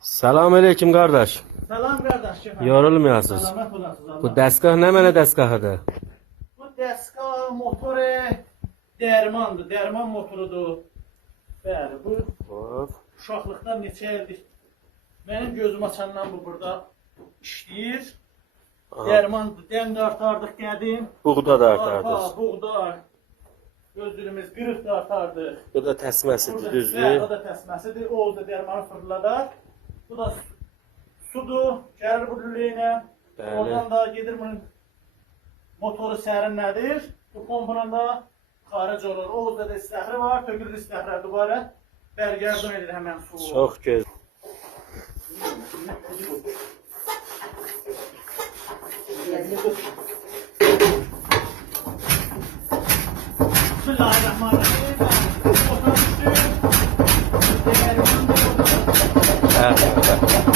Selamünaleyküm kardeş. Salam qardaşım. Yorulmayasınız. Salamat olasınız Allah. Bu dəstgah nə mənə dəstgahıdır? Bu dəstgah motoru dərmandır. Dərman motorudur. Bəli, bu Hop. uşaqlıqdan neçə ildir mənim gözüm açandan bu burada işləyir. Aha. Dərmandır. Dən dartardıq qədim. Buğda da Arpa, artardınız. buğday. Gözlüyümüz qırıq dartardıq. Bu da təsməsidir, Burada düzdür? o da təsməsidir. O da dərmanı fırladar. Bu da sudur. Gəlir bu lüləylə. Bəli. Oradan da gedir bunun motoru sərinlədir. Bu komponent da xaric olur. O da istəxri var. Tökülür istəxrə duvara. Bərgərdan edir həmən su. Çox gözəl. Bismillahirrahmanirrahim. Motor düşdü. Hə.